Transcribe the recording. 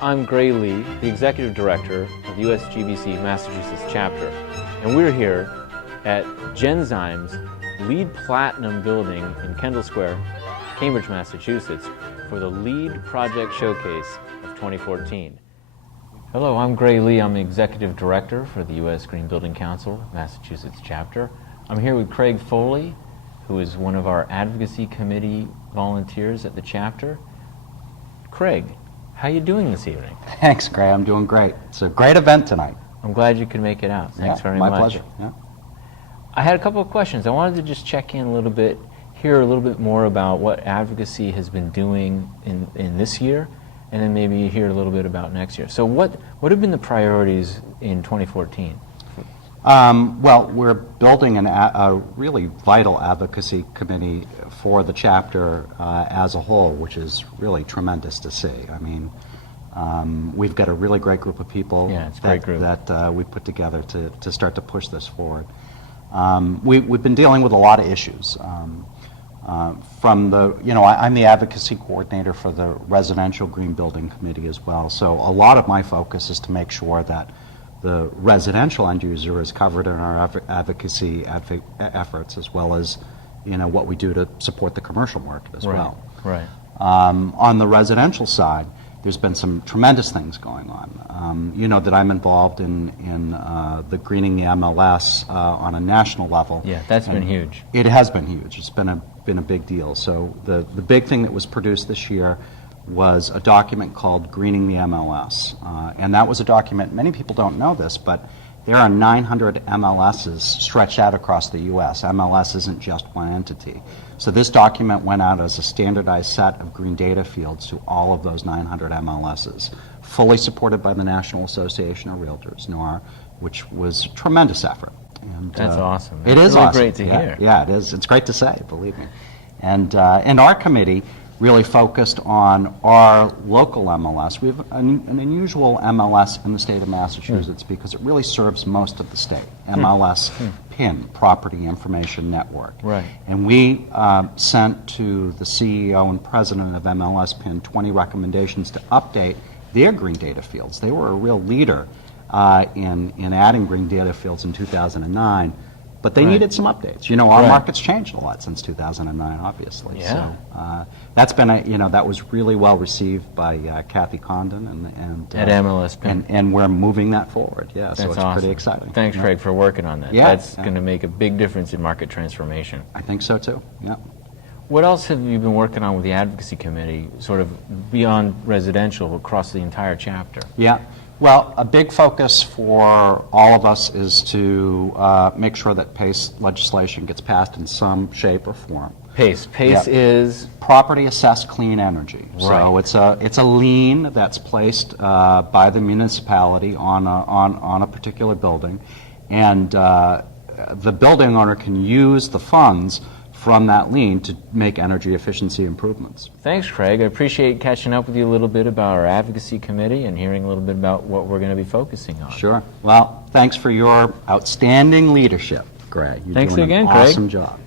I'm Gray Lee, the Executive Director of the USGBC Massachusetts Chapter, and we're here at Genzyme's LEED Platinum building in Kendall Square, Cambridge, Massachusetts, for the LEED Project Showcase of 2014. Hello, I'm Gray Lee. I'm the Executive Director for the U.S. Green Building Council, Massachusetts Chapter. I'm here with Craig Foley, who is one of our Advocacy Committee volunteers at the Chapter. Craig, how are you doing this evening? Thanks, Gray. I'm doing great. It's a great event tonight. I'm glad you could make it out. Thanks very much. My pleasure. Yeah. I had a couple of questions. I wanted to just check in a little bit, hear a little bit more about what Advocacy has been doing in this year, and then maybe hear a little bit about next year. So what have been the priorities in 2014? Well, we're building a really vital advocacy committee for the chapter as a whole, which is really tremendous to see. I mean, we've got a really great group of people that we put together to start to push this forward. We've been dealing with a lot of issues. I'm the advocacy coordinator for the Residential Green Building Committee as well, so a lot of my focus is to make sure that the residential end user is covered in our advocacy efforts, as well as what we do to support the commercial market as well. Right. On the residential side, there's been some tremendous things going on. That I'm involved in the greening the MLS on a national level. Yeah, that's been huge. It has been huge. It's been a big deal. So the big thing that was produced this year was a document called Greening the MLS. And that was a document, many people don't know this, but there are 900 MLSs stretched out across the U.S. MLS isn't just one entity. So this document went out as a standardized set of green data fields to all of those 900 MLSs, fully supported by the National Association of Realtors, NAR, which was a tremendous effort. And, that's awesome. It is really awesome. Great to hear. Yeah, it is. It's great to say, believe me. And our committee really focused on our local MLS. We have an unusual MLS in the state of Massachusetts because it really serves most of the state. MLS PIN, Property Information Network. Right. And we sent to the CEO and president of MLS PIN 20 recommendations to update their green data fields. They were a real leader in adding green data fields in 2009. But they needed some updates. Our market's changed a lot since 2009, obviously. Yeah. So that's been that was really well received by Kathy Condon and at MLS PIN. And we're moving that forward. Yeah, that's so it's awesome. Pretty exciting. Thanks, Craig, for working on that. Yeah, that's going to make a big difference in market transformation. I think so too. Yeah. What else have you been working on with the Advocacy Committee, sort of beyond residential, across the entire chapter? Yeah. Well, a big focus for all of us is to make sure that PACE legislation gets passed in some shape or form. PACE is property assessed clean energy. Right. So it's a lien that's placed by the municipality on a particular building, and the building owner can use the funds from that lien to make energy efficiency improvements. Thanks, Craig. I appreciate catching up with you a little bit about our Advocacy Committee and hearing a little bit about what we're going to be focusing on. Sure. Well, thanks for your outstanding leadership, Greg. You're Thanks doing again, an Craig. Awesome job.